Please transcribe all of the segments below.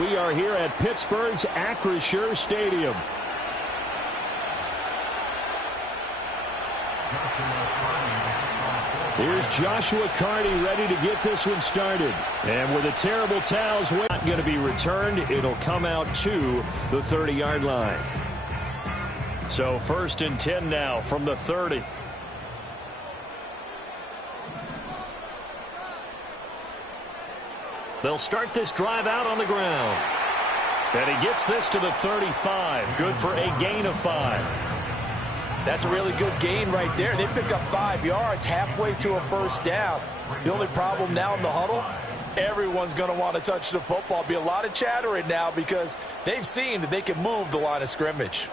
We are here at Pittsburgh's Acrisure Stadium. Here's Joshua Carney ready to get this one started. And with a terrible towels, not going to be returned. It'll come out to the 30-yard line. So 1st and 10 now from the 30. They'll start this drive out on the ground. And he gets this to the 35. Good for a gain of 5. That's a really good gain right there. They pick up 5 yards halfway to a first down. The only problem now in the huddle, everyone's going to want to touch the football. Be a lot of chattering now because they've seen that they can move the line of scrimmage.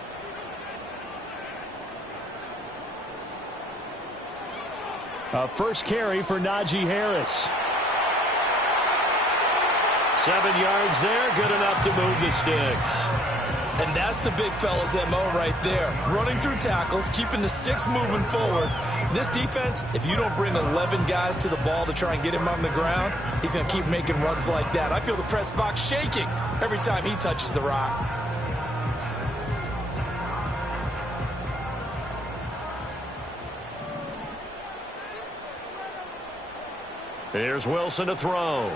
First carry for Najee Harris. 7 yards there, good enough to move the sticks. And that's the big fella's MO right there. Running through tackles, keeping the sticks moving forward. This defense, if you don't bring 11 guys to the ball to try and get him on the ground, he's going to keep making runs like that. I feel the press box shaking every time he touches the rock. Here's Wilson to throw.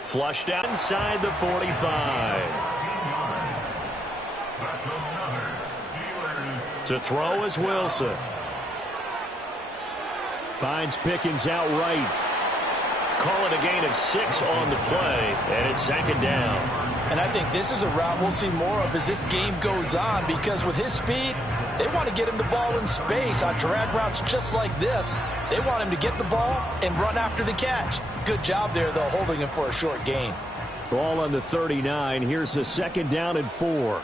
Flushed out inside the 45. To throw is Wilson. Finds Pickens outright. Call it a gain of 6 on the play, and it's 2nd down. And I think this is a route we'll see more of as this game goes on, because with his speed, they want to get him the ball in space on drag routes just like this. They want him to get the ball and run after the catch. Good job there, though, holding him for a short gain. Ball on the 39. Here's the 2nd down and 4.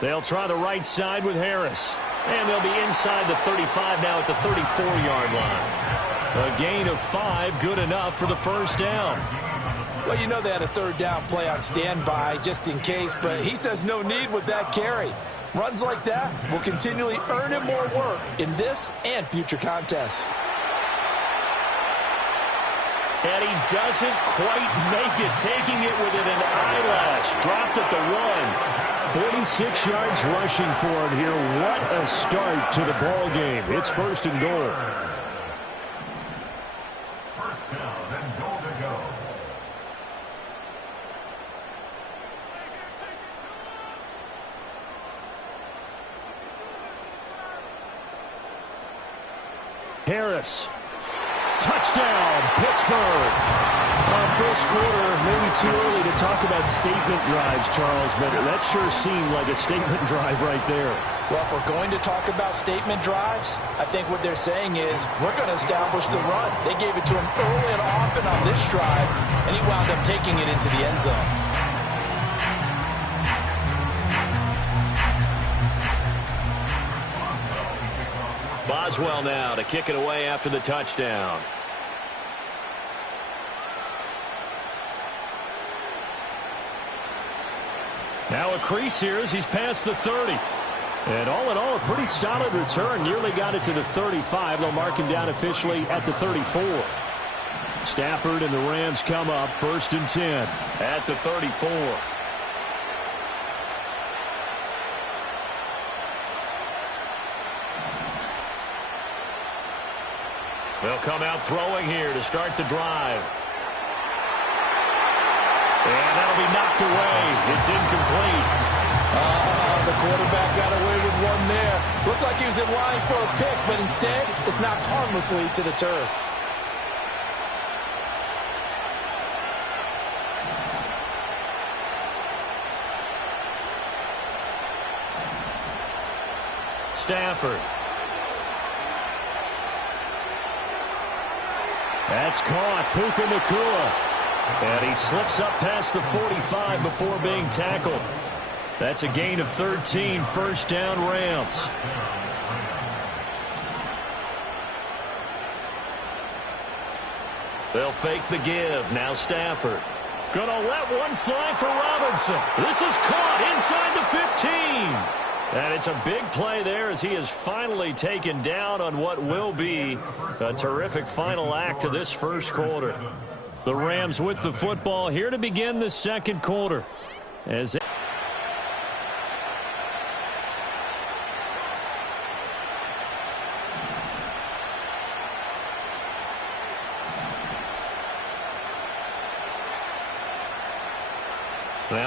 They'll try the right side with Harris. And they'll be inside the 35 now at the 34-yard line. A gain of 5, good enough for the first down. Well, you know they had a 3rd down play on standby just in case, but he says no need with that carry. Runs like that will continually earn him more work in this and future contests. And he doesn't quite make it, taking it within an eyelash. Dropped at the 1. 46 yards rushing for him here. What a start to the ball game. It's 1st and goal. First down and goal to go. Harris. Touchdown, Pittsburgh. First quarter, maybe too early to talk about statement drives, Charles, but that sure seemed like a statement drive right there. Well, if we're going to talk about statement drives, I think what they're saying is we're going to establish the run. They gave it to him early and often on this drive, and he wound up taking it into the end zone. Boswell now to kick it away after the touchdown. Now a crease here as he's past the 30. And all in all, a pretty solid return. Nearly got it to the 35. They'll mark him down officially at the 34. Stafford and the Rams come up 1st and 10 at the 34. They'll come out throwing here to start the drive. And that'll be knocked away. It's incomplete. The quarterback got away with one there. Looked like he was in line for a pick, but instead it's knocked harmlessly to the turf. Stafford. That's caught. Puka Nacua. And he slips up past the 45 before being tackled. That's a gain of 13. First down, Rams. They'll fake the give. Now Stafford. Gonna let one fly for Robinson. This is caught inside the 15. And it's a big play there as he is finally taken down on what will be a terrific final act to this first quarter. The Rams with the football here to begin the second quarter. Now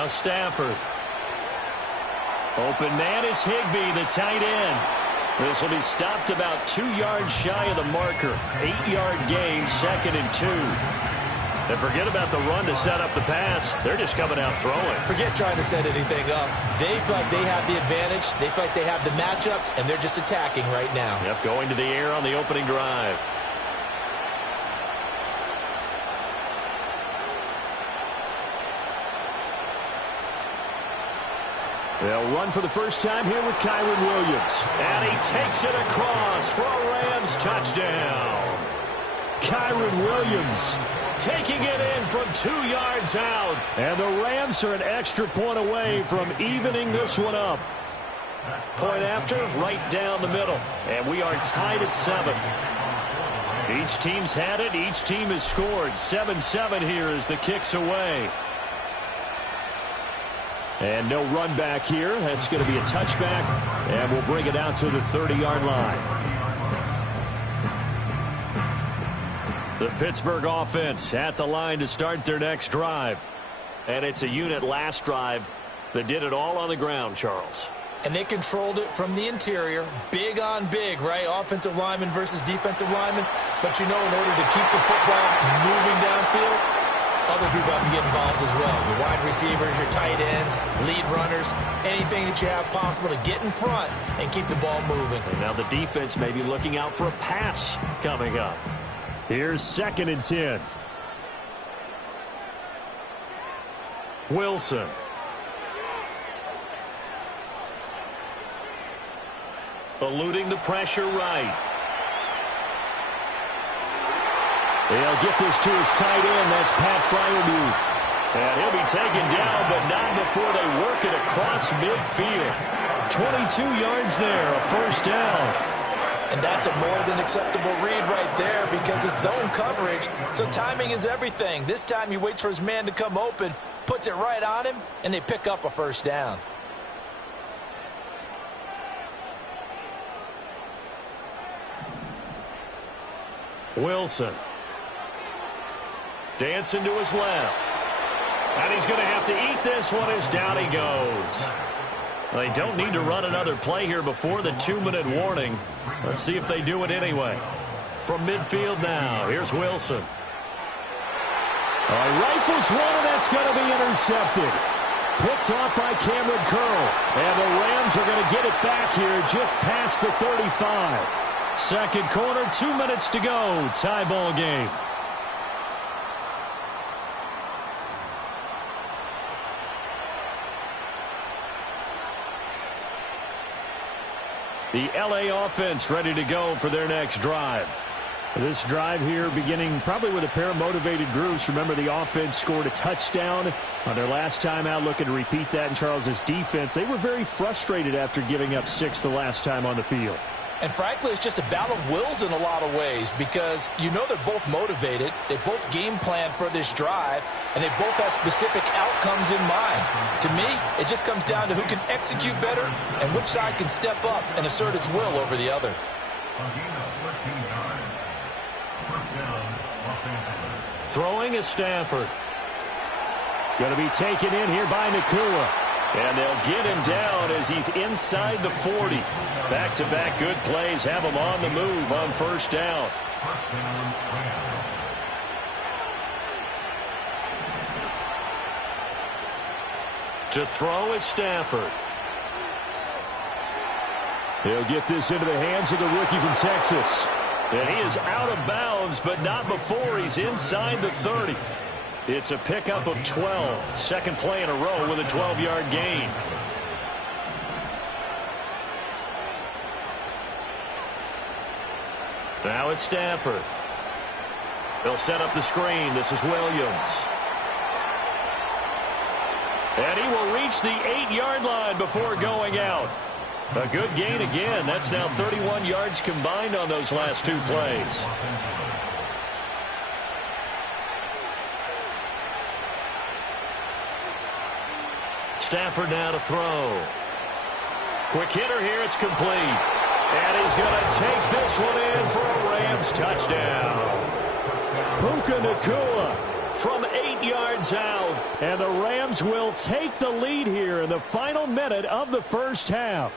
Stafford. Open man is Higbee, the tight end. This will be stopped about 2 yards shy of the marker. 8-yard gain, 2nd and 2. And forget about the run to set up the pass. They're just coming out throwing. Forget trying to set anything up. They feel like they have the advantage. They feel like they have the matchups, and they're just attacking right now. Yep, going to the air on the opening drive. They'll run for the first time here with Kyron Williams. And he takes it across for a Rams touchdown. Kyron Williams taking it in from 2 yards out. And the Rams are an extra point away from evening this one up. Point after, right down the middle. And we are tied at 7. Each team's had it. Each team has scored. 7-7 here as the kick's away. And no run back here. That's going to be a touchback. And we'll bring it out to the 30-yard line. The Pittsburgh offense at the line to start their next drive. And it's a unit last drive that did it all on the ground, Charles. And they controlled it from the interior. Big on big, right? Offensive lineman versus defensive lineman. But, you know, in order to keep the football moving downfield, other people have to get involved as well. Your wide receivers, your tight ends, lead runners, anything that you have possible to get in front and keep the ball moving. And now the defense may be looking out for a pass coming up. Here's 2nd and 10. Wilson. Eluding the pressure right. They'll get this to his tight end. That's Pat Freiermuth. And he'll be taken down, but not before they work it across midfield. 22 yards there, a first down. And that's a more than acceptable read right there because it's zone coverage, so timing is everything. This time he waits for his man to come open, puts it right on him, and they pick up a first down. Wilson. Dancing to his left. And he's going to have to eat this one as down he goes. They don't need to run another play here before the 2-minute warning. Let's see if they do it anyway. From midfield now, here's Wilson. Rifles one, and that's going to be intercepted. Picked off by Cameron Curl. And the Rams are going to get it back here just past the 35. Second quarter, 2 minutes to go. Tie ball game. The LA offense ready to go for their next drive. This drive here beginning probably with a pair of motivated groups. Remember, the offense scored a touchdown on their last time out, looking to repeat that in Charles's defense. They were very frustrated after giving up 6 the last time on the field. And frankly, it's just a battle of wills in a lot of ways because you know they're both motivated. They both game plan for this drive, and they both have specific outcomes in mind. To me, it just comes down to who can execute better and which side can step up and assert its will over the other. Throwing is Stafford. Going to be taken in here by Nakua. And they'll get him down as he's inside the 40. Back-to-back good plays have him on the move on first down. To throw is Stafford. He'll get this into the hands of the rookie from Texas. And he is out of bounds, but not before he's inside the 30. It's a pickup of 12. Second play in a row with a 12-yard gain. Now it's Stafford. They'll set up the screen. This is Williams. And he will reach the 8-yard line before going out. A good gain again. That's now 31 yards combined on those last 2 plays. Stafford now to throw. Quick hitter here. It's complete. And he's going to take this one in for a Rams touchdown. Puka Nacua from 8 yards out. And the Rams will take the lead here in the final minute of the first half.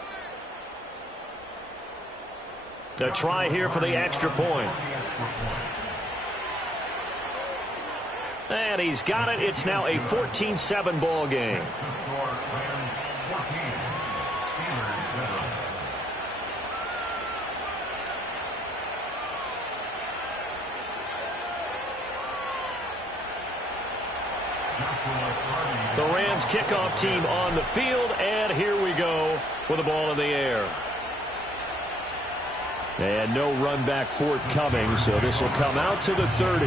A try here for the extra point. And he's got it. It's now a 14-7 ball game. The Rams kickoff team on the field, and here we go with the ball in the air. And no run back forthcoming, so this will come out to the 30.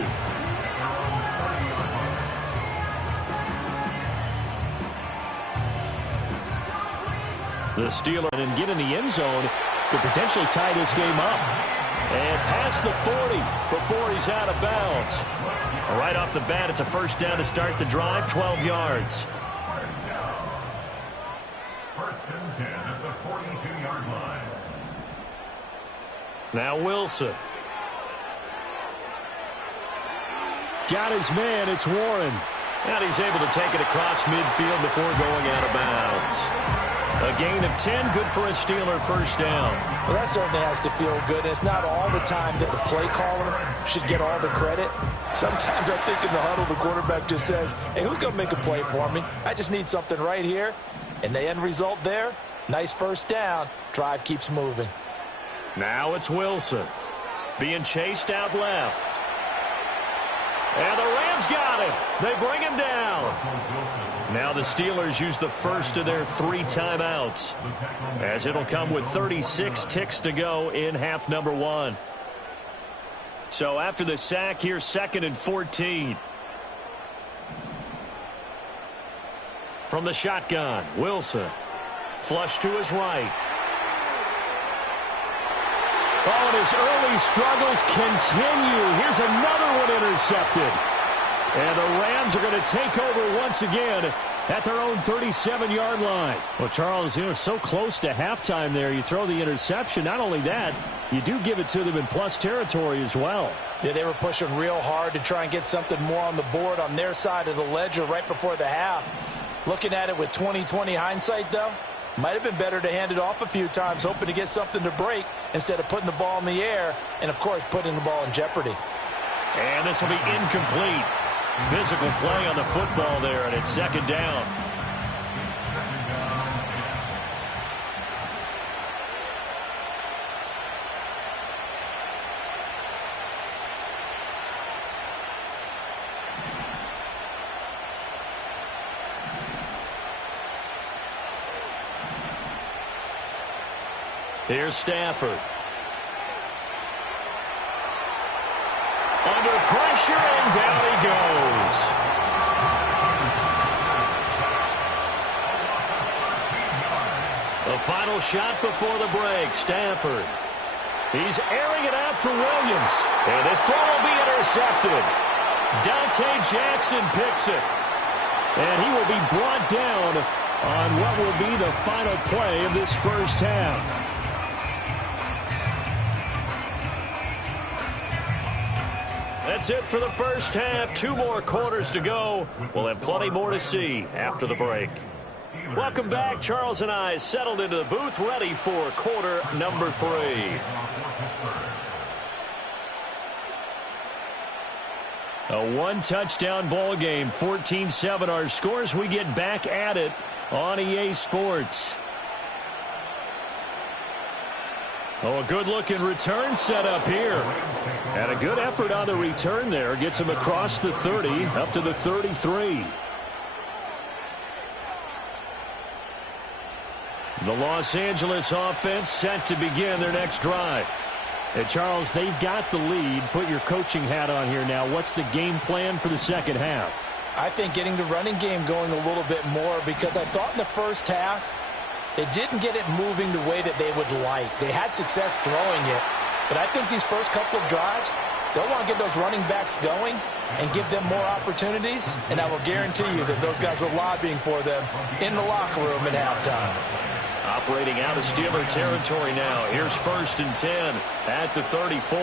The Steelers and get in the end zone could potentially tie this game up. And past the 40 before he's out of bounds. Right off the bat, it's a first down to start the drive, 12 yards. First and 10 at the 42-yard line. Now Wilson. Got his man, it's Warren. And he's able to take it across midfield before going out of bounds. A gain of 10, good for a Steeler first down. Well, that certainly has to feel good. It's not all the time that the play caller should get all the credit. Sometimes I think in the huddle, the quarterback just says, hey, who's going to make a play for me? I just need something right here. And the end result there, nice first down. Drive keeps moving. Now it's Wilson being chased out left. And the Rams got him. They bring him down. Now the Steelers use the first of their 3 timeouts, as it'll come with 36 ticks to go in half number 1. So after the sack, here's 2nd and 14. From the shotgun, Wilson. Flush to his right. Oh, and his early struggles continue. Here's another one intercepted. And the Rams are going to take over once again at their own 37-yard line. Well, Charles, so close to halftime there. You throw the interception. Not only that, you do give it to them in plus territory as well. Yeah, they were pushing real hard to try and get something more on the board on their side of the ledger right before the half. Looking at it with 20/20 hindsight, though, might have been better to hand it off a few times, hoping to get something to break instead of putting the ball in the air and, of course, putting the ball in jeopardy. And this will be incomplete. Physical play on the football there, and it's 2nd down. Here's Stafford. Under pressure, and down he goes. The final shot before the break, Stafford. He's airing it out for Williams. And this throw will be intercepted. Dante Jackson picks it. And he will be brought down on what will be the final play of this first half. That's it for the first half. 2 more quarters to go. We'll have plenty more to see after the break. Welcome back. Charles and I settled into the booth, ready for quarter number 3. A 1-touchdown ball game, 14-7 our scores. We get back at it on EA Sports. Oh, a good-looking return set up here. And a good effort on the return there. Gets him across the 30, up to the 33. The Los Angeles offense set to begin their next drive. And Charles, they've got the lead. Put your coaching hat on here now. What's the game plan for the second half? I think getting the running game going a little bit more, because I thought in the first half they didn't get it moving the way that they would like. They had success throwing it, but I think these first couple of drives, They'll want to get those running backs going and give them more opportunities, and I will guarantee you that those guys were lobbying for them in the locker room at halftime. Operating out of Steeler territory now. Here's 1st and 10 at the 34.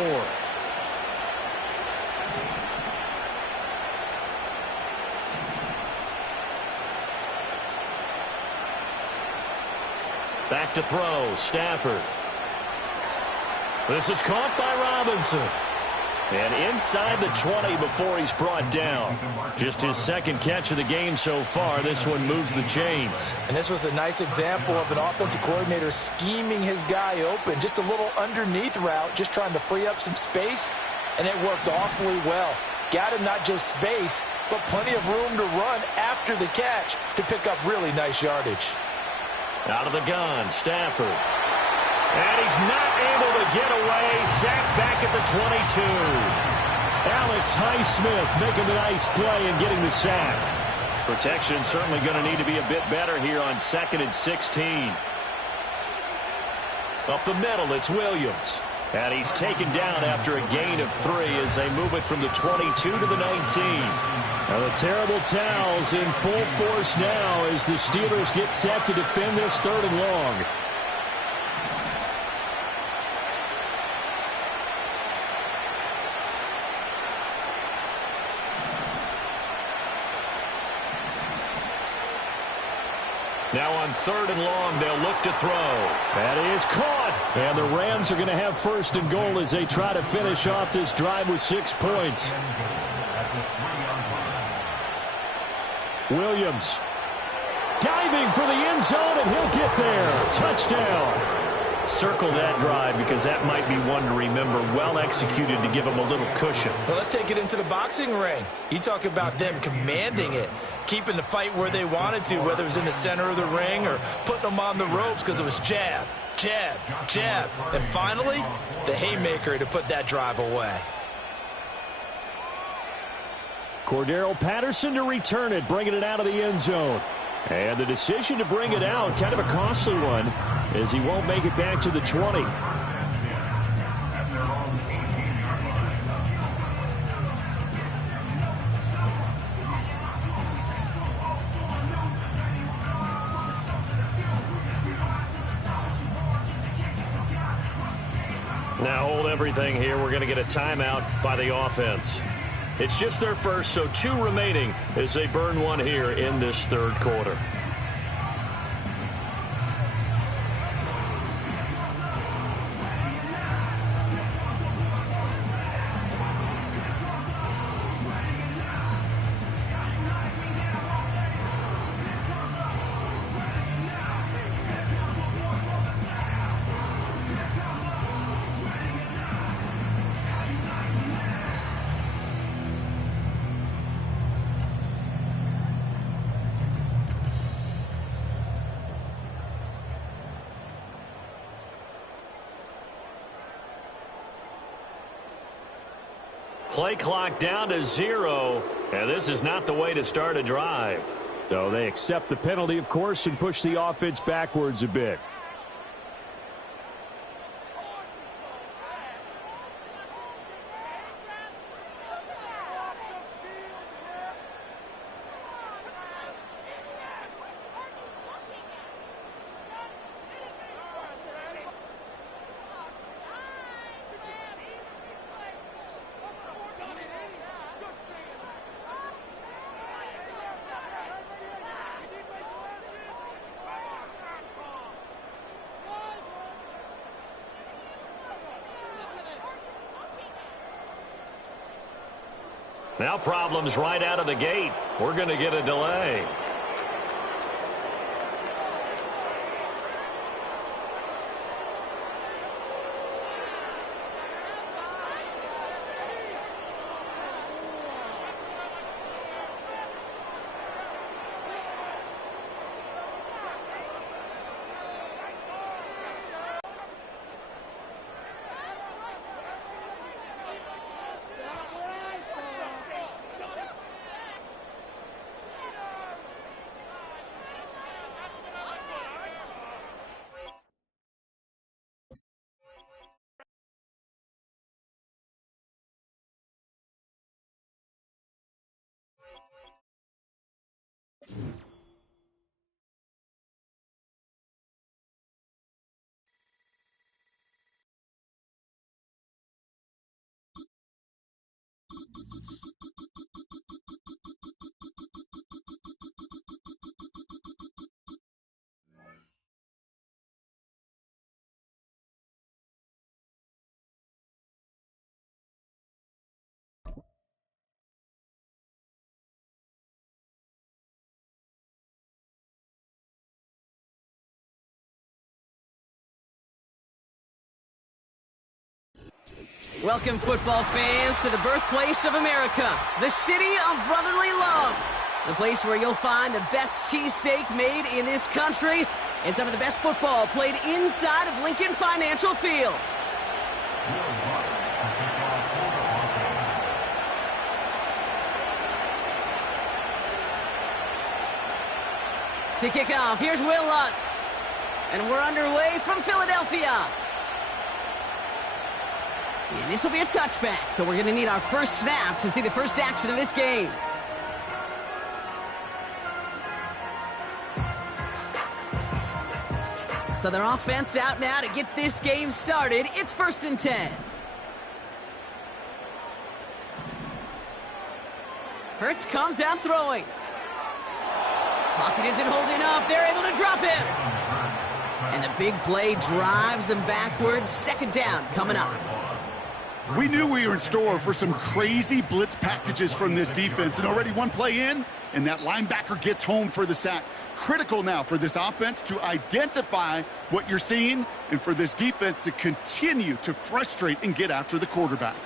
Back to throw, Stafford. This is caught by Robinson. And inside the 20 before he's brought down. Just his 2nd catch of the game so far. This one moves the chains. And this was a nice example of an offensive coordinator scheming his guy open. Just a little underneath route, just trying to free up some space. And it worked awfully well. Got him not just space, but plenty of room to run after the catch to pick up really nice yardage. Out of the gun, Stafford. And he's not able to get away. Sacked back at the 22. Alex Highsmith making a nice play and getting the sack. Protection certainly going to need to be a bit better here on 2nd and 16. Up the middle, it's Williams. And he's taken down after a gain of 3 as they move it from the 22 to the 19. Now the terrible towels in full force now as the Steelers get set to defend this 3rd and long. Now on 3rd and long, they'll look to throw. That is caught. And the Rams are going to have 1st and goal as they try to finish off this drive with 6 points. Williams diving for the end zone, and he'll get there. Touchdown. Circle that drive because that might be one to remember. Well executed to give him a little cushion. Well, let's take it into the boxing ring. You talk about them commanding it, keeping the fight where they wanted to, whether it was in the center of the ring or putting them on the ropes because it was jab, jab, jab. And finally, the haymaker to put that drive away. Cordero Patterson to return it, bringing it out of the end zone. And the decision to bring it out, kind of a costly one, as he won't make it back to the 20. Now hold everything here. We're going to get a timeout by the offense. It's just their first, so 2 remaining as they burn one here in this 3rd quarter. Play clock down to 0, and this is not the way to start a drive. So they accept the penalty, of course, and push the offense backwards a bit. Now problems right out of the gate. We're going to get a delay. Welcome, football fans, to the birthplace of America, the city of brotherly love. The place where you'll find the best cheesesteak made in this country and some of the best football played inside of Lincoln Financial Field. To kick off, here's Will Lutz. And we're underway from Philadelphia. And this will be a touchback, so we're going to need our first snap to see the first action of this game. So their offense out now to get this game started. It's 1st and 10. Hurts comes out throwing. Pocket isn't holding up. They're able to drop him. And the big play drives them backwards. 2nd down coming up. We knew we were in store for some crazy blitz packages from this defense, and already one play in, and that linebacker gets home for the sack. Critical now for this offense to identify what you're seeing and for this defense to continue to frustrate and get after the quarterback.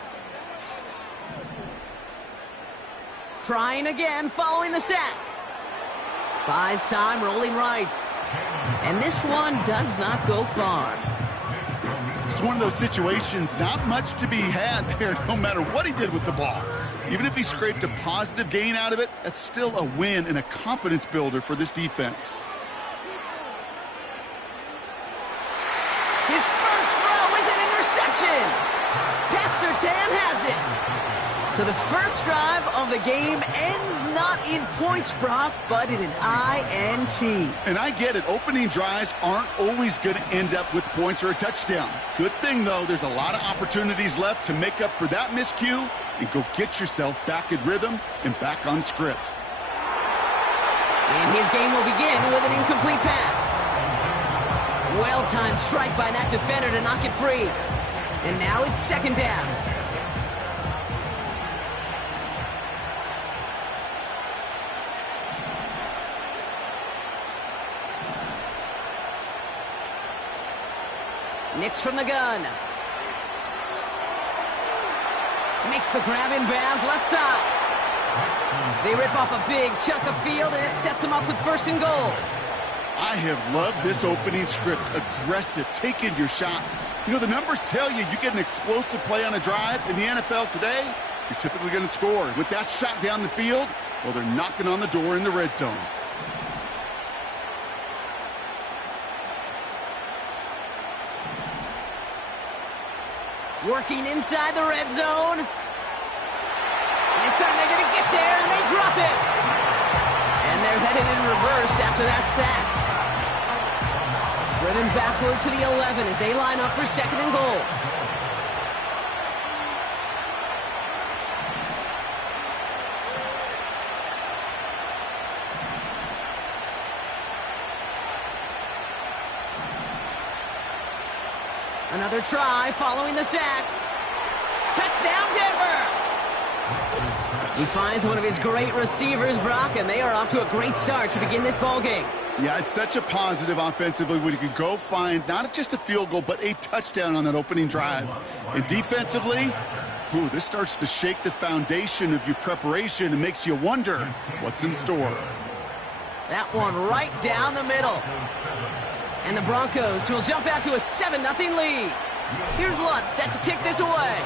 Trying again following the sack. Buys time, rolling right. And this one does not go far. It's one of those situations, not much to be had there no matter what he did with the ball. Even if he scraped a positive gain out of it, that's still a win and a confidence builder for this defense. His first throw is an interception. Pat Surtain has it. So the first drive of the game ends not in points, Brock, but in an INT. And I get it. Opening drives aren't always going to end up with points or a touchdown. Good thing, though, there's a lot of opportunities left to make up for that miscue and go get yourself back in rhythm and back on script. And his game will begin with an incomplete pass. Well-timed strike by that defender to knock it free. And now it's 2nd down. Nix from the gun. Makes the grab in bounds, left side. They rip off a big chunk of field, and it sets them up with 1st and goal. I have loved this opening script. Aggressive, taking your shots. You know, the numbers tell you get an explosive play on a drive. In the NFL today, you're typically going to score. With that shot down the field, well, they're knocking on the door in the red zone. Working inside the red zone. This time they're going to get there, and they drop it. And they're headed in reverse after that sack. Driven backward to the 11 as they line up for 2nd and goal. Another try following the sack. Touchdown, Denver! He finds one of his great receivers, Brock, and they are off to a great start to begin this ball game. Yeah, it's such a positive offensively when you can go find not just a field goal, but a touchdown on that opening drive. And defensively, this starts to shake the foundation of your preparation and makes you wonder what's in store. That one right down the middle. And the Broncos will jump out to a 7-0 lead. Here's Lutz set to kick this away.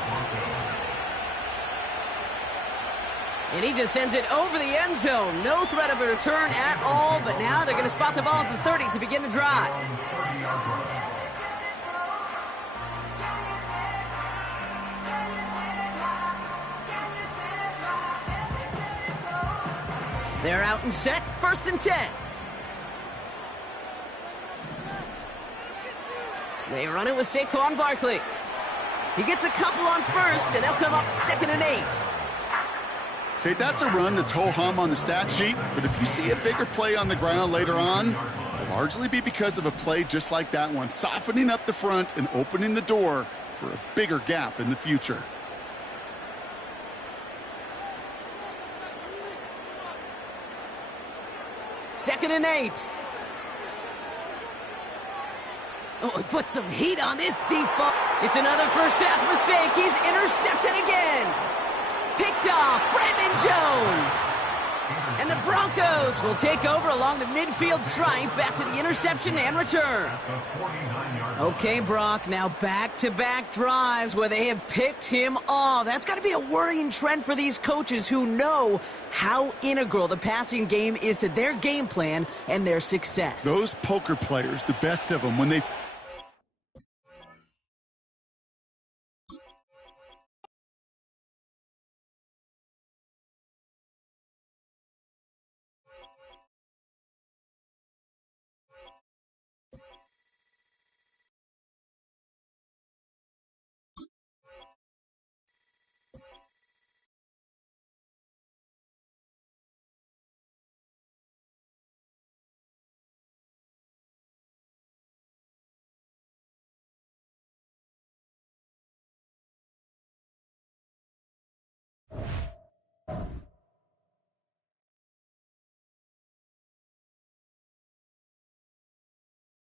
And he just sends it over the end zone. No threat of a return at all, but now they're going to spot the ball at the 30 to begin the drive. They're out and set, 1st and 10. They run it with Saquon Barkley. He gets a couple on 1st, and they'll come up 2nd and 8. Okay, that's a run that's ho-hum on the stat sheet, but if you see a bigger play on the ground later on, it'll largely be because of a play just like that one, softening up the front and opening the door for a bigger gap in the future. Second and 8. Oh, he put some heat on this deep ball. It's another first half mistake. He's intercepted again. Picked off Brandon Jones. And the Broncos will take over along the midfield stripe after the interception and return. Okay, Brock, now back-to-back drives where they have picked him off. That's got to be a worrying trend for these coaches who know how integral the passing game is to their game plan and their success. Those poker players, the best of them, when they